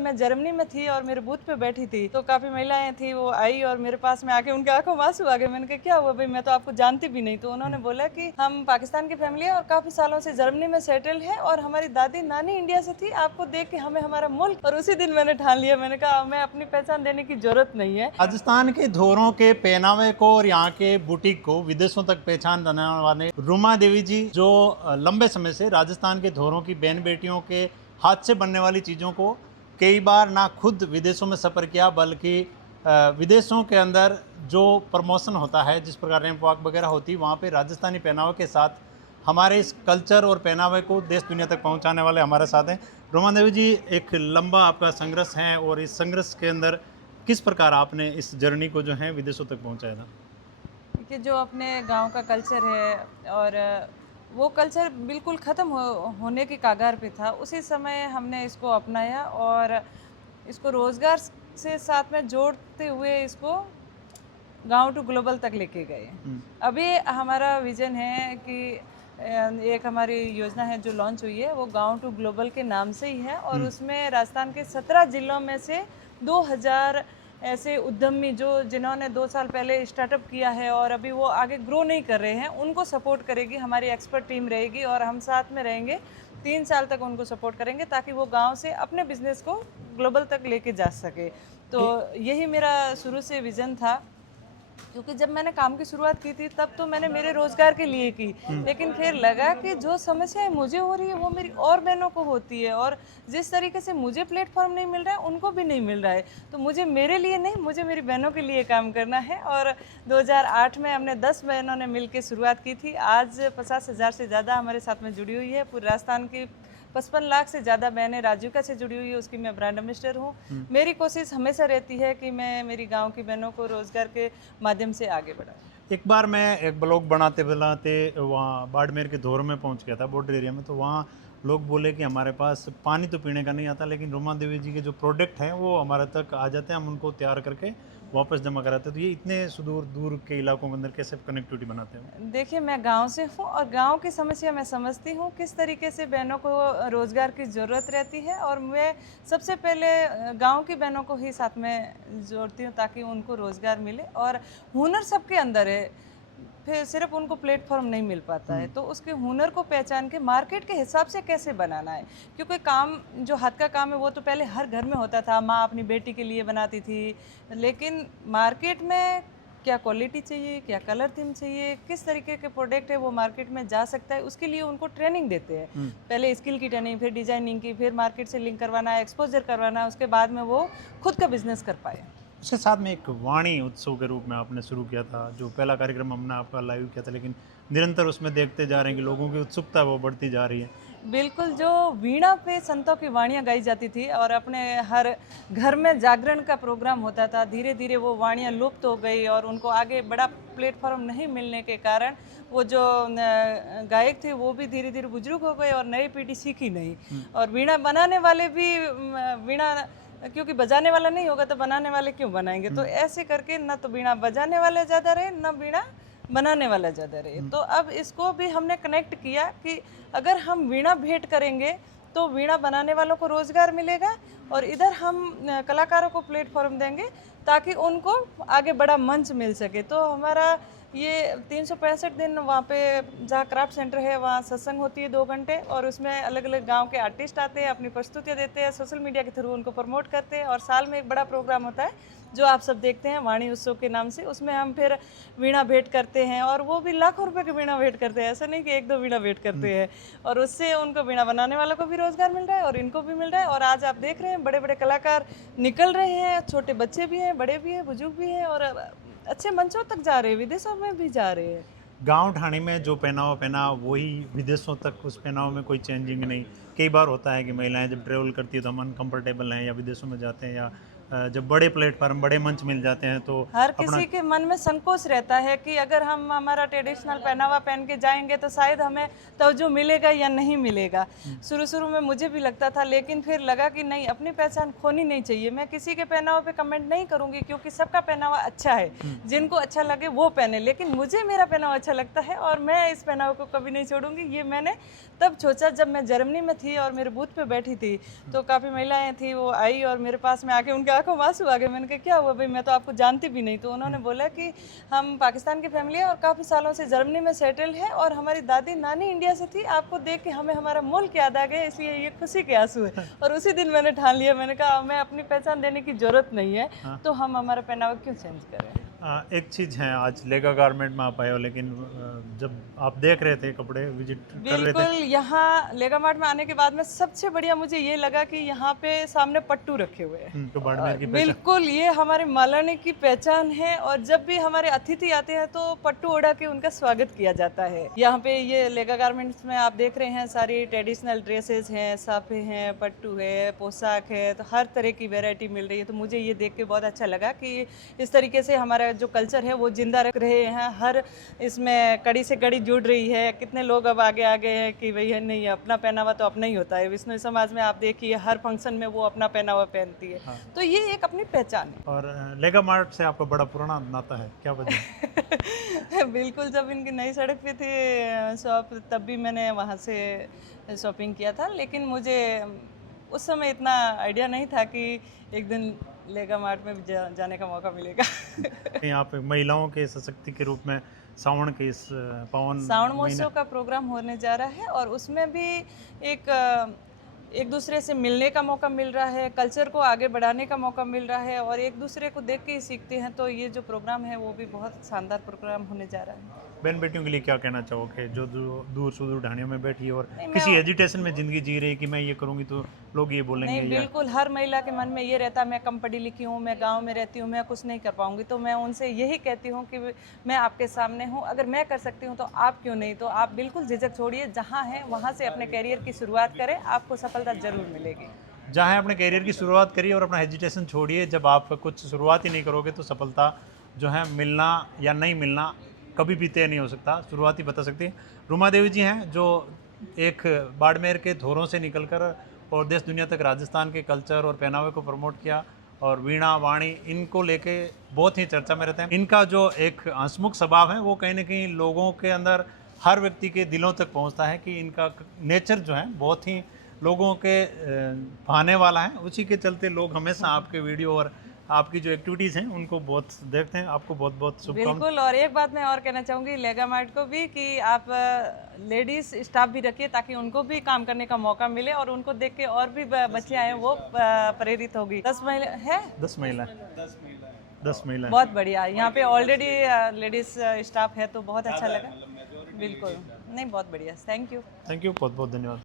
मैं जर्मनी में थी और मेरे बूथ पे बैठी थी, तो काफ़ी महिलाएं थी, वो आई और मेरे पास में आके उनके आंखों में आंसू आ गए। मैंने कहा क्या हुआ भाई, मैं तो आपको जानती भी नहीं। तो उन्होंने बोला कि हम पाकिस्तान की फैमिली है और काफ़ी सालों से जर्मनी में सेटल है और हमारी दादी नानी इंडिया से थी, आपको देख के हमें हमारा मुल्क। और उसी दिन मैंने ठान लिया, मैंने कहा हमें अपनी पहचान देने की जरूरत नहीं है। राजस्थान के धोरों के पहनावे को और यहाँ के बुटीक को विदेशों तक पहचान देने वाले रुमा देवी जी, जो लंबे समय से राजस्थान के धोरों की बहन बेटियों के हाथ से बनने वाली चीज़ों को कई बार ना खुद विदेशों में सफ़र किया, बल्कि विदेशों के अंदर जो प्रमोशन होता है, जिस प्रकार रैंप वॉक वगैरह होती है, वहाँ पे राजस्थानी पहनावे के साथ हमारे इस कल्चर और पहनावे को देश दुनिया तक पहुँचाने वाले हमारे साथ हैं। रुमा देवी जी, एक लंबा आपका संघर्ष है और इस संघर्ष के अंदर किस प्रकार आपने इस जर्नी को जो है विदेशों तक पहुँचाया था? कि जो अपने गांव का कल्चर है और वो कल्चर बिल्कुल ख़त्म होने की कगार पे था, उसी समय हमने इसको अपनाया और इसको रोज़गार से साथ में जोड़ते हुए इसको गांव टू ग्लोबल तक लेके गए। अभी हमारा विज़न है कि एक हमारी योजना है जो लॉन्च हुई है, वो गांव टू ग्लोबल के नाम से ही है और उसमें राजस्थान के 17 जिलों में से 2000 ऐसे उद्यमी जो जिन्होंने 2 साल पहले स्टार्टअप किया है और अभी वो आगे ग्रो नहीं कर रहे हैं, उनको सपोर्ट करेगी हमारी एक्सपर्ट टीम रहेगी और हम साथ में रहेंगे। 3 साल तक उनको सपोर्ट करेंगे ताकि वो गांव से अपने बिजनेस को ग्लोबल तक लेके जा सके। तो यही मेरा शुरू से विज़न था, क्योंकि जब मैंने काम की शुरुआत की थी तब तो मैंने मेरे रोजगार के लिए की, लेकिन फिर लगा कि जो समस्याएं मुझे हो रही है वो मेरी और बहनों को होती है और जिस तरीके से मुझे प्लेटफॉर्म नहीं मिल रहा है उनको भी नहीं मिल रहा है। तो मुझे मेरे लिए नहीं, मुझे मेरी बहनों के लिए काम करना है। और 2008 में हमने 10 बहनों ने मिलकर शुरुआत की थी। आज 50,000 से ज़्यादा हमारे साथ में जुड़ी हुई है। पूरे राजस्थान की 55 लाख से ज़्यादा बहनें राजूका से जुड़ी हुई है, उसकी मैं ब्रांड एम्बेसडर हूँ। मेरी कोशिश हमेशा रहती है कि मैं मेरी गांव की बहनों को रोज़गार के माध्यम से आगे बढ़ाऊँ। एक बार मैं एक ब्लॉग बनाते बनाते वहाँ बाड़मेर के धोर में पहुँच गया था, बॉर्डर एरिया में। तो वहाँ लोग बोले कि हमारे पास पानी तो पीने का नहीं आता, लेकिन रुमा देवी जी के जो प्रोडक्ट हैं वो हमारे तक आ जाते हैं, हम उनको तैयार करके वापस जमा कराते हैं। तो ये इतने सुदूर दूर के इलाकों के अंदर कैसे कनेक्टिविटी बनाते हैं? देखिए, मैं गांव से हूँ और गांव की समस्या मैं समझती हूँ, किस तरीके से बहनों को रोज़गार की ज़रूरत रहती है और मैं सबसे पहले गांव की बहनों को ही साथ में जोड़ती हूँ ताकि उनको रोज़गार मिले। और हुनर सबके अंदर है, फिर सिर्फ उनको प्लेटफॉर्म नहीं मिल पाता है, तो उसके हुनर को पहचान के मार्केट के हिसाब से कैसे बनाना है। क्योंकि काम जो हाथ का काम है वो तो पहले हर घर में होता था, माँ अपनी बेटी के लिए बनाती थी, लेकिन मार्केट में क्या क्वालिटी चाहिए, क्या कलर थीम चाहिए, किस तरीके के प्रोडक्ट है वो मार्केट में जा सकता है, उसके लिए उनको ट्रेनिंग देते हैं। पहले स्किल की ट्रेनिंग, फिर डिजाइनिंग की, फिर मार्केट से लिंक करवाना, एक्सपोजर करवाना, उसके बाद में वो खुद का बिजनेस कर पाए। उसके साथ में एक वाणी उत्सव के रूप में आपने शुरू किया था, जो पहला कार्यक्रम हमने आपका लाइव किया था, लेकिन निरंतर उसमें देखते जा रहे हैं कि लोगों की उत्सुकता वो बढ़ती जा रही है। बिल्कुल, जो वीणा पे संतों की वाणियाँ गाई जाती थी और अपने हर घर में जागरण का प्रोग्राम होता था, धीरे धीरे वो वाणियाँ लुप्त हो गई और उनको आगे बड़ा प्लेटफॉर्म नहीं मिलने के कारण वो जो गायक थे वो भी धीरे धीरे बुजुर्ग हो गए और नई पीढ़ी सीखी नहीं। और वीणा बनाने वाले भी वीणा, क्योंकि बजाने वाला नहीं होगा तो बनाने वाले क्यों बनाएंगे। तो ऐसे करके ना तो वीणा बजाने वाले ज़्यादा रहे, ना वीणा बनाने वाला ज़्यादा रहे। तो अब इसको भी हमने कनेक्ट किया कि अगर हम वीणा भेंट करेंगे तो वीणा बनाने वालों को रोज़गार मिलेगा और इधर हम कलाकारों को प्लेटफॉर्म देंगे ताकि उनको आगे बड़ा मंच मिल सके। तो हमारा ये 365 दिन वहाँ पे जहाँ क्राफ्ट सेंटर है वहाँ सत्संग होती है 2 घंटे और उसमें अलग अलग गांव के आर्टिस्ट आते हैं, अपनी प्रस्तुतियाँ देते हैं, सोशल मीडिया के थ्रू उनको प्रमोट करते हैं। और साल में एक बड़ा प्रोग्राम होता है जो आप सब देखते हैं, वाणी उत्सव के नाम से। उसमें हम फिर वीणा भेंट करते हैं और वो भी लाखों रुपए की वीणा भेंट करते हैं, ऐसा नहीं कि 1-2 वीणा भेंट करते हैं। और उससे उनको वीणा बनाने वालों को भी रोज़गार मिल रहा है और इनको भी मिल रहा है। और आज आप देख रहे हैं बड़े बड़े कलाकार निकल रहे हैं, छोटे बच्चे भी हैं, बड़े भी हैं, बुजुर्ग भी हैं और अच्छे मंचों तक जा रहे हैं, विदेशों में भी जा रहे हैं। गांव ठाणे में जो पहनावा पहना वही विदेशों तक, उस पहनाव में कोई चेंजिंग नहीं। कई बार होता है कि महिलाएं जब ट्रेवल करती है तो हम अनकम्फर्टेबल हैं, या विदेशों में जाते हैं, या जब बड़े प्लेटफार्म बड़े मंच मिल जाते हैं तो हर अपना किसी के मन में संकोच रहता है कि अगर हम हमारा ट्रेडिशनल पहनावा पहन के जाएंगे तो शायद हमें तवज्जो मिलेगा या नहीं मिलेगा। शुरू शुरू में मुझे भी लगता था, लेकिन फिर लगा कि नहीं, अपनी पहचान खोनी नहीं चाहिए। मैं किसी के पहनावे पे कमेंट नहीं करूंगी क्योंकि सबका पहनावा अच्छा है, जिनको अच्छा लगे वो पहने, लेकिन मुझे मेरा पहनावा अच्छा लगता है और मैं इस पहनावे को कभी नहीं छोड़ूंगी। ये मैंने तब सोचा जब मैं जर्मनी में थी थी और मेरे बूथ पे बैठी थी, तो काफ़ी महिलाएं थी, वो आई और मेरे पास में आके उनके आंखों में आंसू आ गए। मैंने कहा क्या हुआ भाई, मैं तो आपको जानती भी नहीं। तो उन्होंने बोला कि हम पाकिस्तान की फैमिली है और काफ़ी सालों से जर्मनी में सेटल है और हमारी दादी नानी इंडिया से थी, आपको देख के हमें हमारा मुल्क याद आ गया, इसलिए ये खुशी के आंसू है। और उसी दिन मैंने ठान लिया, मैंने कहा मैं अपनी पहचान देने की जरूरत नहीं है, तो हम हमारा पहनावा क्यों चेंज करें। एक चीज़ है, आज लेगा गारमेंट में आप आए हो, लेकिन जब आप देख रहे थे कपड़े, विजिट कर रहे थे, बिल्कुल, यहाँ लेगा मार्ट में आने के बाद में सबसे बढ़िया मुझे ये लगा कि यहाँ पे सामने पट्टू रखे हुए हैं। तो बाड़मेर की पहचान। बिल्कुल, ये हमारे मालानी की पहचान है और जब भी हमारे अतिथि आते हैं तो पट्टू ओढ़ा के उनका स्वागत किया जाता है। यहाँ पे ये लेगा गारमेंट्स में आप देख रहे हैं सारी ट्रेडिशनल ड्रेसेस हैं, साफे हैं, पट्टू है, पोशाक है, तो हर तरह की वैरायटी मिल रही है। तो मुझे ये देख के बहुत अच्छा लगा कि इस तरीके से हमारा जो कल्चर है वो जिंदा रख रहे हैं। हर इसमें कड़ी से कड़ी जुड़ रही है। कितने लोग अब आगे आ गए हैं कि भैया नहीं, अपना पहनावा तो अपना ही होता है। विष्णु समाज में आप देखिए हर फंक्शन में वो अपना पहनावा पहनती है। तो ये एक अपनी पहचान है। और लेगा मार्ट से आपका बड़ा पुराना नाता है, क्या वजह? बिल्कुल, जब इनकी नई सड़क पे थी शॉप तब भी मैंने वहाँ से शॉपिंग किया था, लेकिन मुझे उस समय इतना आइडिया नहीं था कि एक दिन लेगा मार्ट में भी जाने का मौका मिलेगा। यहाँ पे महिलाओं के सशक्ति के रूप में सावन के इस पावन सावन महीने महोत्सव का प्रोग्राम होने जा रहा है और उसमें भी एक दूसरे से मिलने का मौका मिल रहा है, कल्चर को आगे बढ़ाने का मौका मिल रहा है और एक दूसरे को देख के ही सीखते हैं। तो ये जो प्रोग्राम है वो भी बहुत शानदार प्रोग्राम होने जा रहा है। बहन बेटियों के लिए क्या कहना चाहोगे जो दूर सुदूर ढाणियों में बैठी है और नहीं, मैं- किसी एजुटेशन में ज़िंदगी जी रही है कि मैं ये करूँगी तो लोग ये बोलेंगे, नहीं, या बिल्कुल हर महिला के मन में ये रहता मैं कम पढ़ी लिखी हूँ, मैं गांव में रहती हूँ, मैं कुछ नहीं कर पाऊंगी। तो मैं उनसे यही कहती हूँ कि मैं आपके सामने हूँ, अगर मैं कर सकती हूँ तो आप क्यों नहीं। तो आप बिल्कुल झिझक छोड़िए, जहाँ हैं वहाँ से अपने करियर की शुरुआत करें, आपको सफलता जरूर मिलेगी। जहाँ अपने करियर की शुरुआत करिए और अपना हेजिटेशन छोड़िए। जब आप कुछ शुरुआत ही नहीं करोगे तो सफलता जो है मिलना या नहीं मिलना कभी भी तय नहीं हो सकता, शुरुआत ही बता सकती है। रुमा देवी जी हैं जो एक बाड़मेर के धोरों से निकलकर और देश दुनिया तक राजस्थान के कल्चर और पहनावे को प्रमोट किया, और वीणा वाणी इनको लेके बहुत ही चर्चा में रहते हैं। इनका जो एक हंसमुख स्वभाव है वो कहीं ना कहीं लोगों के अंदर, हर व्यक्ति के दिलों तक पहुंचता है कि इनका नेचर जो है बहुत ही लोगों के भाने वाला है। उसी के चलते लोग हमेशा आपके वीडियो और आपकी जो एक्टिविटीज़ हैं उनको बहुत देखते हैं। आपको बहुत बहुत शुभकामनाएं। बिल्कुल, और एक बात मैं और कहना चाहूँगी लेगा मार्ट को भी कि आप लेडीज़ स्टाफ भी रखिए ताकि उनको भी काम करने का मौका मिले और उनको देख के और भी बच्चे आए वो प्रेरित होगी। 10 महिला है, 10 महिला, 10 महिला। बहुत बढ़िया। यहाँ पे ऑलरेडी लेडीज़ स्टाफ है तो बहुत अच्छा लगा। बिल्कुल, नहीं बहुत बढ़िया, थैंक यू। थैंक यू, बहुत बहुत धन्यवाद।